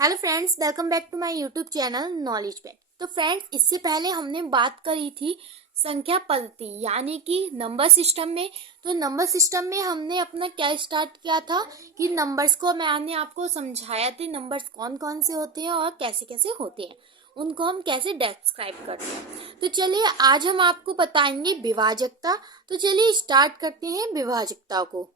Hello friends, welcome back to my YouTube channel Knowledge Bag. तो friends, इससे पहले हमने बात करी थी संख्या पद्धति यानी कि नंबर सिस्टम में। तो नंबर सिस्टम में हमने अपना क्या स्टार्ट किया था कि नंबर्स को मैंने आपको समझाया थे नंबर्स कौन कौन से होते हैं और कैसे कैसे होते हैं, उनको हम कैसे डिस्क्राइब करते हैं। तो चलिए आज हम आपको बताएंगे विभाजकता। तो चलिए स्टार्ट करते हैं विभाजकता को।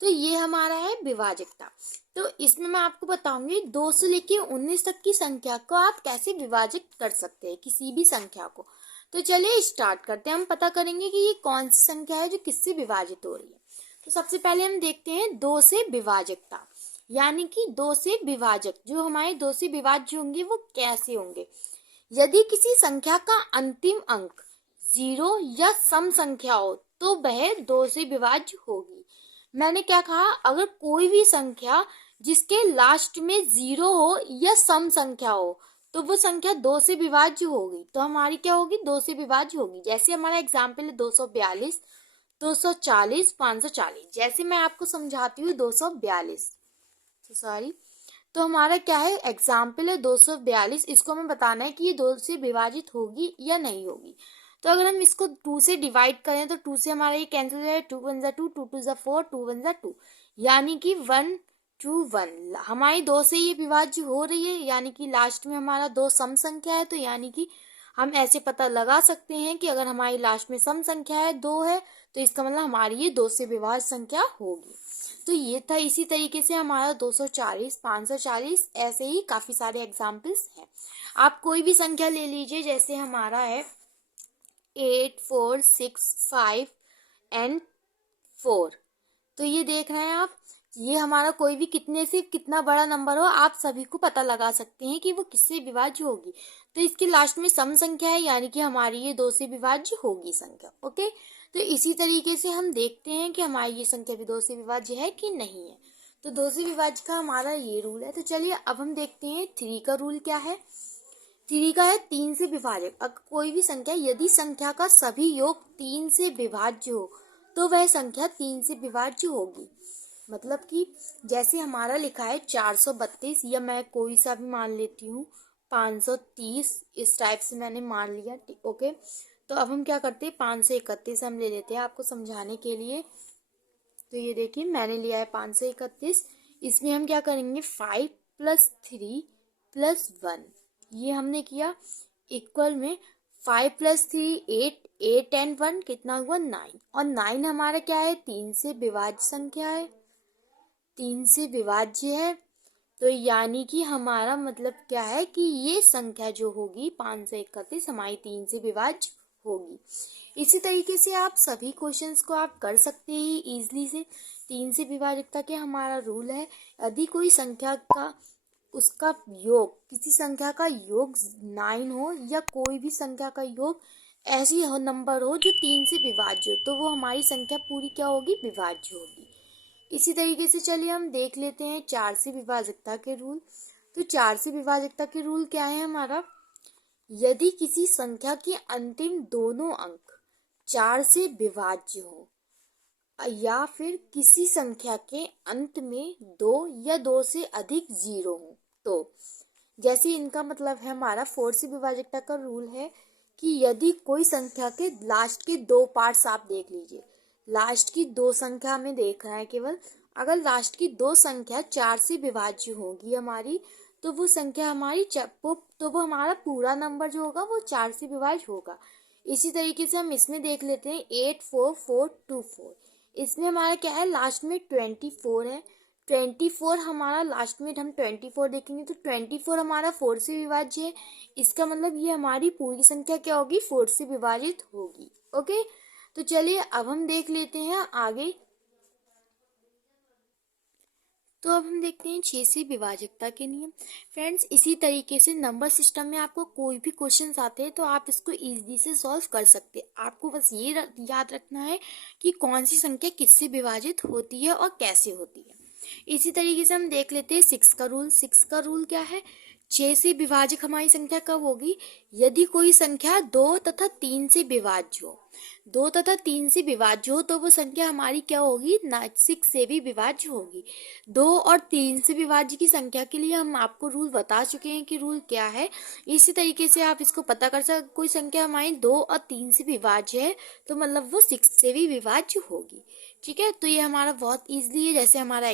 तो ये हमारा है विभाजकता। तो इसमें मैं आपको बताऊंगी 2 से लेके 19 तक की संख्या को आप कैसे विभाजित कर सकते हैं, किसी भी संख्या को। तो चलिए स्टार्ट करते हैं। हम पता करेंगे कि ये कौन सी संख्या है जो किससे विभाजित हो रही है। तो सबसे पहले हम देखते हैं 2 से विभाजकता, यानी कि 2 से विभाजक जो हमारे 2 से विभाज्य होंगे वो कैसे होंगे। यदि किसी संख्या का अंतिम अंक 0 या सम संख्या हो तो वह 2 से विभाज्य होगी। मैंने क्या कहा, अगर कोई भी संख्या जिसके लास्ट में 0 हो या सम संख्या हो तो वो संख्या 2 से विभाज्य होगी। तो हमारी क्या होगी, 2 से विभाज्य होगी। जैसे हमारा एग्जाम्पल है 242, 240, 540। जैसे मैं आपको समझाती हूँ 242, सॉरी। तो हमारा क्या है, एग्जाम्पल है 242। इसको हमें बताना है कि ये 2 से विभाजित होगी या नहीं होगी। तो अगर हम इसको 2 से डिवाइड करें तो 2 से हमारा ये कैंसिल हो जाए, 2 1 जा 2, 2 2 जा 4, 2 1 जा 2, यानी कि 1 2 1 हमारी 2 से ये विभाज्य हो रही है। यानी कि लास्ट में हमारा 2 सम संख्या है। तो यानी कि हम ऐसे पता लगा सकते हैं कि अगर हमारी लास्ट में सम संख्या है 2 है तो इसका मतलब हमारी ये 2 से विभाज्य संख्या होगी। तो ये था। इसी तरीके से हमारा 240, 540, ऐसे ही काफी सारे एग्जाम्पल्स हैं। आप कोई भी संख्या ले लीजिए, जैसे हमारा है 8 4 6 5 एंड 4। तो ये देख रहे हैं आप, ये हमारा कोई भी कितने से कितना बड़ा नंबर हो आप सभी को पता लगा सकते हैं कि वो किससे विभाज्य होगी। तो इसके लास्ट में सम संख्या है, यानी कि हमारी ये 2 से विभाज्य होगी संख्या। ओके। तो इसी तरीके से हम देखते हैं कि हमारी ये संख्या भी 2 से विभाज्य है कि नहीं है। तो 2 से विभाज्य का हमारा ये रूल है। तो चलिए अब हम देखते हैं 3 का रूल क्या है। 3 का है 3 से विभाजक। अगर कोई भी संख्या, यदि संख्या का सभी योग 3 से विभाज्य हो तो वह संख्या 3 से विभाज्य होगी। मतलब कि जैसे हमारा लिखा है 432, या मैं कोई सा भी मान लेती हूँ 530, इस टाइप से मैंने मान लिया। ओके। तो अब हम क्या करते हैं, 531 हम ले लेते हैं आपको समझाने के लिए। तो ये देखिए मैंने लिया है 531। इसमें हम क्या करेंगे, 5 + 3 + 1 ये हमने किया इक्वल में 5 + 3 8, 8 एंड 1 कितना हुआ 9। और 9 हमारा क्या है, 3 से विभाज्य संख्या है, 3 से विभाज्य है। तो यानी कि हमारा मतलब क्या है कि ये संख्या जो होगी 531 हमारी 3 से विभाज्य होगी। इसी तरीके से आप सभी क्वेश्चंस को आप कर सकते हैं इजीली से। 3 से विभाजकता के हमारा रूल है, यदि कोई संख्या का उसका योग, किसी संख्या का योग 9 हो या कोई भी संख्या का योग ऐसी हो नंबर हो जो 3 से विभाज्य हो, तो वो हमारी संख्या पूरी क्या होगी, विभाज्य होगी। इसी तरीके से चलिए हम देख लेते हैं 4 से विभाजकता के रूल। तो 4 से विभाजकता के रूल क्या है हमारा, यदि किसी संख्या के अंतिम दोनों अंक 4 से विभाज्य हो या फिर किसी संख्या के अंत में 2 या 2 से अधिक 0 हो, तो जैसे इनका मतलब है हमारा 4 से विभाजकता का रूल है कि यदि कोई संख्या के लास्ट के 2 पार्ट्स आप देख लीजिए, लास्ट की 2 संख्या में देख रहा है केवल, अगर लास्ट की 2 संख्या 4 से विभाज्य होगी हमारी, तो वो संख्या हमारी तो वो हमारा पूरा नंबर जो होगा वो 4 से विभाज्य होगा। इसी तरीके से हम इसमें देख लेते हैं 8 4 4 2 4। इसमें हमारा क्या है, लास्ट में 24 है। 24 हमारा लास्ट में हम 24 देखेंगे तो 24 हमारा 4 से विभाज्य है। इसका मतलब ये हमारी पूरी संख्या क्या होगी, 4 से विभाजित होगी। ओके। तो चलिए अब हम देख लेते हैं आगे। तो अब हम देखते हैं 6 से विभाजकता के नियम। फ्रेंड्स, इसी तरीके से नंबर सिस्टम में आपको कोई भी क्वेश्चंस आते हैं तो आप इसको इजीली से सॉल्व कर सकते हैं। आपको बस ये याद रखना है कि कौन सी संख्या किससे विभाजित होती है और कैसे होती है। इसी तरीके से हम देख लेते हैं 6 का रूल। 6 का रूल क्या है? 6 से विभाजक हमारी संख्या कब होगी? यदि कोई संख्या 2 तथा 3 से विभाज्य हो। 2 तथा 3 से विभाज्य हो तो वो संख्या हमारी क्या होगी? 6 से भी विभाज्य होगी। 2 और 3 से विभाज्य की संख्या के लिए हम आपको रूल बता चुके हैं कि रूल क्या है। इसी तरीके से आप इसको पता कर सकते, कोई संख्या हमारी 2 और 3 से विभाज्य है तो मतलब वो 6 से भी विभाज्य होगी। ठीक है, तो ये हमारा बहुत ईजिली है। जैसे हमारा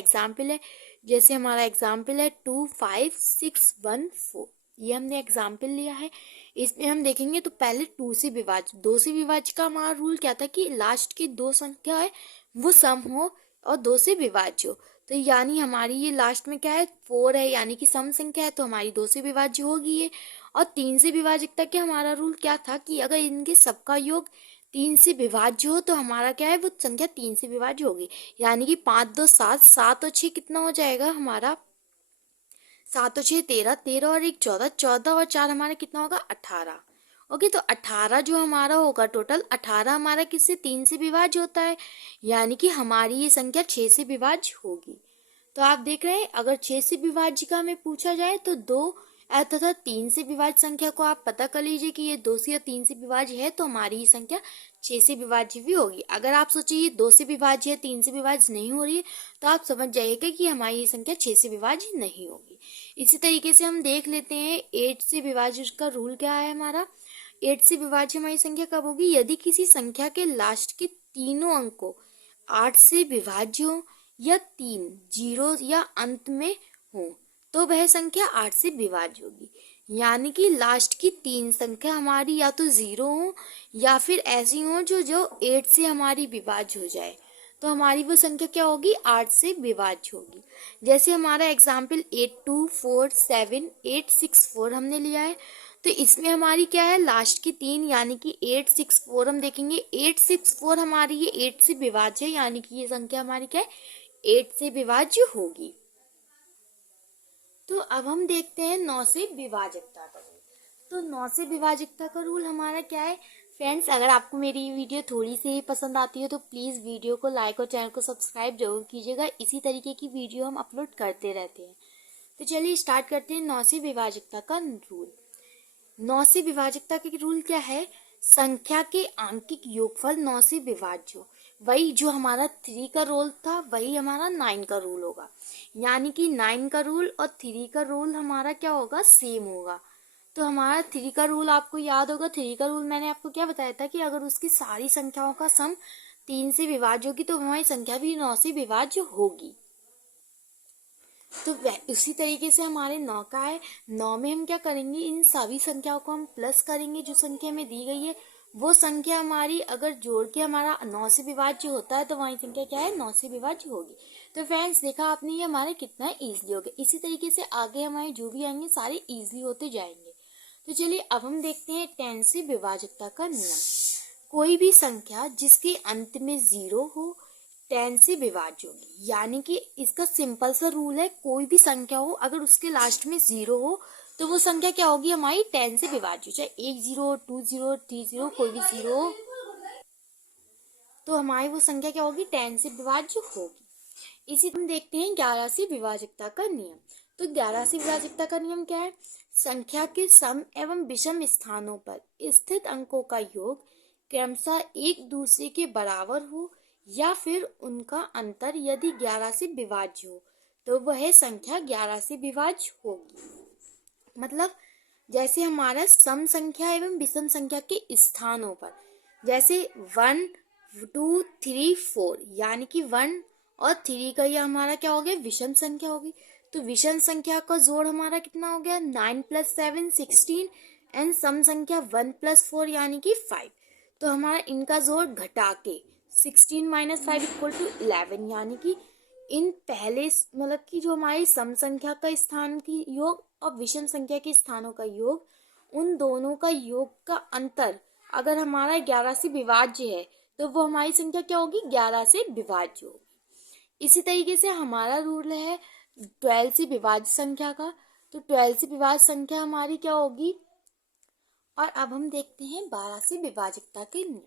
एग्जाम्पल है 2 5 6 1 4, ये हमने एग्जाम्पल लिया है। इसमें हम देखेंगे तो पहले 2 से विभाज्य, 2 से विभाज्य का हमारा रूल क्या था कि लास्ट की 2 संख्या है वो सम हो और 2 से विभाज्य हो। तो यानी हमारी ये लास्ट में क्या है? 4 है, यानी कि सम संख्या है तो हमारी 2 से विभाज्य होगी ये। और 3 से विभाजकता के हमारा रूल क्या था कि अगर इनके सबका योग 3 से विभाज्य हो तो हमारा क्या है? वो संख्या 3 से विभाज्य होगी। यानी कि 5 2 7, 7 और 6 कितना हो जाएगा हमारा? 7 और 6 13, 13 और 1 14, 14 और 4 हमारा कितना होगा? 18। ओके, तो 18 जो हमारा होगा टोटल, 18 हमारा किससे? 3 से विभाज्य होता है, यानी कि हमारी ये संख्या 6 से विभाज्य होगी। तो आप देख रहे हैं, अगर 6 से विभाज्य का हमें पूछा जाए तो 2 तथा 3 से विभाज्य संख्या को आप पता कर लीजिए कि ये 2 से या 3 से विभाज्य है तो हमारी ये संख्या 6 से विभाज्य भी होगी। अगर आप सोचिए ये 2 से विभाज्य है, 3 से विभाज्य नहीं हो रही है, तो आप समझ जाइएगा कि हमारी ये संख्या 6 से विभाज्य नहीं होगी। इसी तरीके से हम देख लेते हैं 8 से विभाज्य का रूल क्या है हमारा। 8 से विभाज्य हमारी संख्या कब होगी? यदि किसी संख्या के लास्ट के तीनों अंकों 8 से विभाज्य हो या 3 जीरो या अंत में हो तो वह संख्या 8 से विभाज्य होगी। यानी कि लास्ट की 3 संख्या हमारी या तो 0 हो या फिर ऐसी हो जो 8 से हमारी विभाज्य हो जाए तो हमारी वो संख्या क्या होगी? 8 से विभाज्य होगी। जैसे हमारा एग्जाम्पल 8 2 4 7 8 6 4 हमने लिया है, तो इसमें हमारी क्या है? लास्ट की 3 यानी कि 8 6 4 हम देखेंगे। 8 6 4 हमारी ये 8 से विभाज्य है, यानी कि ये संख्या हमारी क्या है? 8 से विभाज्य होगी। तो अब हम देखते हैं 9 से विभाजकता का रूल। तो 9 से विभाजकता का रूल हमारा क्या है? फ्रेंड्स, अगर आपको मेरी वीडियो थोड़ी सी ही पसंद आती है तो प्लीज़ वीडियो को लाइक और चैनल को सब्सक्राइब जरूर कीजिएगा। इसी तरीके की वीडियो हम अपलोड करते रहते हैं। तो चलिए स्टार्ट करते हैं 9 से विभाजकता का रूल। 9 से विभाजकता के रूल क्या है? संख्या के आंकिक योगफल 9 से विभाज्य हो। वही जो हमारा 3 का रूल था वही हमारा 9 का रूल होगा। यानी कि 9 का रूल और 3 का रूल हमारा क्या होगा? सेम होगा। तो हमारा 3 का रूल आपको याद होगा। 3 का रूल मैंने आपको क्या बताया था कि अगर उसकी सारी संख्याओं का सम 3 से विभाज्य होगी तो हमारी संख्या भी 9 से विभाज्य होगी। तो उसी तरीके से हमारे 9 का है। 9 में हम क्या करेंगे? इन सभी संख्याओं को हम प्लस करेंगे। जो संख्या हमें दी गई है वो संख्या हमारी अगर जोड़ के हमारा 9 से विभाज्य होता है तो वही संख्या क्या है? 9 से विभाज्य होगी। तो फ्रेंड्स, देखा आपने ये हमारे कितना ईजिली हो गया। इसी तरीके से आगे हमारे जो भी आएंगे सारे ईजिली होते जाएंगे। तो चलिए अब हम देखते हैं 10 से विभाजकता का नियम। कोई भी संख्या जिसके अंत में 0 हो 10 से विभाज्य होगी। यानी कि इसका सिंपल सा रूल है, कोई भी संख्या हो अगर उसके लास्ट में 0 हो तो वो संख्या क्या होगी? हमारी 10 से विभाज्य हो। चाहे 1 0 2 0 3 0 कोई भी 0 हो तो हमारी वो संख्या क्या होगी? 10 से विभाज्य होगी। इसी हम देखते हैं 11 से विभाजकता का नियम। तो 11 से विभाजकता का नियम क्या है? संख्या के सम एवं विषम स्थानों पर स्थित अंकों का योग क्रमशः एक दूसरे के बराबर हो या फिर उनका अंतर यदि 11 से विभाज्य हो तो वह संख्या 11 से विभाज्य होगी। मतलब जैसे हमारा सम संख्या एवं विषम संख्या के स्थानों पर, जैसे 1 2 3 4, यानी कि 1 और 3 का ये हमारा क्या हो गया? विषम संख्या होगी। तो विषम संख्या का जोड़ हमारा कितना हो गया? 9 + 7 16 एंड सम संख्या 1 + 4 यानी कि 5। तो हमारा इनका जोड़ घटा के 16 - 5 = 11, यानी कि इन पहले मतलब कि जो हमारी सम संख्या का स्थान की योग और विषम संख्या के स्थानों का योग, उन दोनों का योग का अंतर अगर हमारा 11 से विभाज्य है तो वो हमारी संख्या क्या होगी? 11 से विभाज्य होगी। इसी तरीके से हमारा रूल है 12 से विभाज्य संख्या का। तो 12 से विभाज्य संख्या हमारी क्या होगी? और अब हम देखते हैं 12 से विभाजकता के नियम।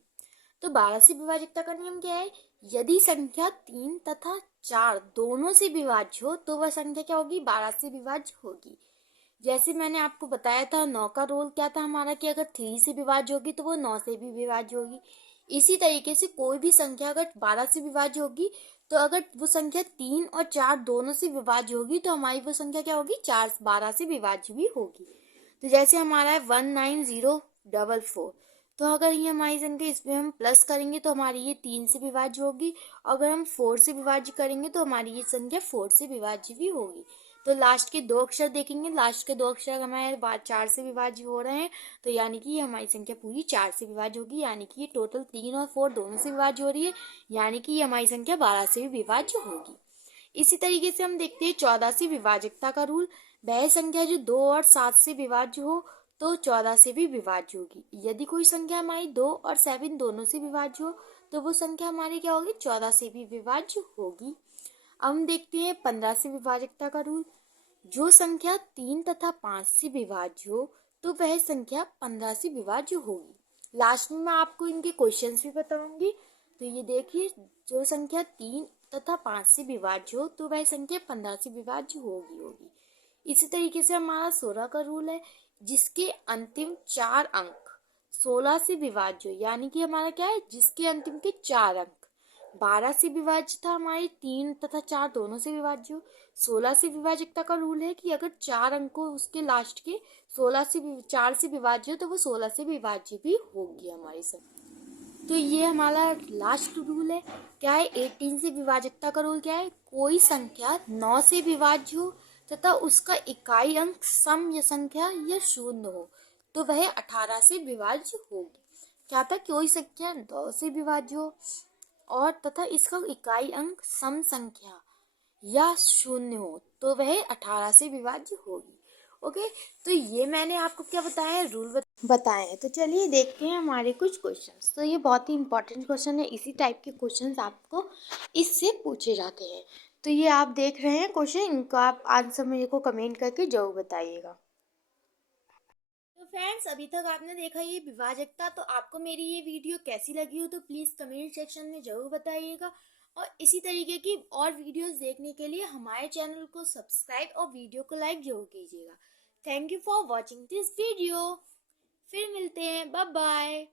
तो 12 से विभाजकता का नियम क्या है? यदि संख्या 3 तथा 4 दोनों से विभाज्य हो तो वह संख्या क्या होगी, 12 से विभाज्य होगी। जैसे मैंने आपको बताया था 9 का रोल क्या था हमारा कि अगर 3 से विभाज्य होगी तो वो 9 से भी विभाज्य होगी। इसी तरीके से कोई भी संख्या अगर 12 से विभाज्य होगी तो अगर वो संख्या 3 और 4 दोनों से विभाज्य होगी तो हमारी वो संख्या क्या होगी, 4 12 से विभाज्य भी होगी। तो जैसे हमारा है 19044, तो अगर ये हमारी संख्या इसमें हम प्लस करेंगे तो हमारी ये 3 से विभाज्य होगी। अगर हम 4 से विभाज्य करेंगे तो हमारी ये संख्या 4 से विभाज्य भी होगी। तो लास्ट के दो अक्षर देखेंगे, लास्ट के दो अक्षर हमारे 4 से विभाज्य हो रहे हैं, तो यानी कि ये हमारी संख्या पूरी 4 से विभाज्य होगी, यानी कि ये टोटल 3 और 4 दोनों से विभाज्य हो रही है, यानी कि ये हमारी संख्या 12 से भी विभाज्य होगी। इसी तरीके से हम देखते हैं 14 से विभाजकता का रूल। वह संख्या जो 2 और 7 से विभाज्य हो तो 14 से भी विभाज्य होगी। यदि कोई संख्या हमारी 2 और 7 दोनों से विभाज्य हो तो वो संख्या हमारी क्या होगी, 14 से भी विभाज्य होगी। अब हम देखते हैं 15 से विभाजकता का रूल। जो संख्या 3 तथा 5 से विभाज्य हो तो वह संख्या 15 से विभाज्य होगी। लास्ट में मैं आपको इनके क्वेश्चंस भी बताऊंगी। तो ये देखिए, जो संख्या 3 तथा 5 से विभाज्य हो तो वह संख्या 15 से विभाज्य होगी। इसी तरीके से हमारा 16 का रूल है, जिसके अंतिम 4 अंक 16 से विभाज्य हो, यानी कि हमारा क्या है, जिसके अंतिम के 4 अंक 12 से विभाज्य था, हमारे 3 तथा 4 दोनों से विभाज्य हो। 16 से विभाजकता का रूल है कि अगर 4 अंक को उसके लास्ट के 16 से 4 से विभाज्य हो तो वो 16 से विभाज्य भी होगी हमारी संख्या। तो ये हमारा लास्ट रूल है। क्या है, 18 से विभाजकता का रूल क्या है, कोई संख्या 9 से विभाज्य हो तथा उसका इकाई अंक सम या संख्या या शून्य हो तो वह 18 से विभाज्य होगी। क्या था, कोई संख्या 9 से विभाज्य हो और तथा इसका इकाई अंक सम संख्या या शून्य हो तो वह 18 से विभाज्य होगी। ओके, तो ये मैंने आपको क्या बताया है, रूल बताए हैं। तो चलिए देखते हैं हमारे कुछ क्वेश्चंस। तो ये बहुत ही इंपॉर्टेंट क्वेश्चन है, इसी टाइप के क्वेश्चंस आपको इससे पूछे जाते हैं। तो ये आप देख रहे हैं क्वेश्चन, इनको आप आंसर मेरे को कमेंट करके जरूर बताइएगा। तो फ्रेंड्स, अभी तक आपने देखा ये विभाजकता। तो आपको मेरी ये वीडियो कैसी लगी हो तो प्लीज़ कमेंट सेक्शन में ज़रूर बताइएगा। और इसी तरीके की और वीडियोस देखने के लिए हमारे चैनल को सब्सक्राइब और वीडियो को लाइक जरूर कीजिएगा। Thank you for watching this video. फिर मिलते हैं, बाय बाय।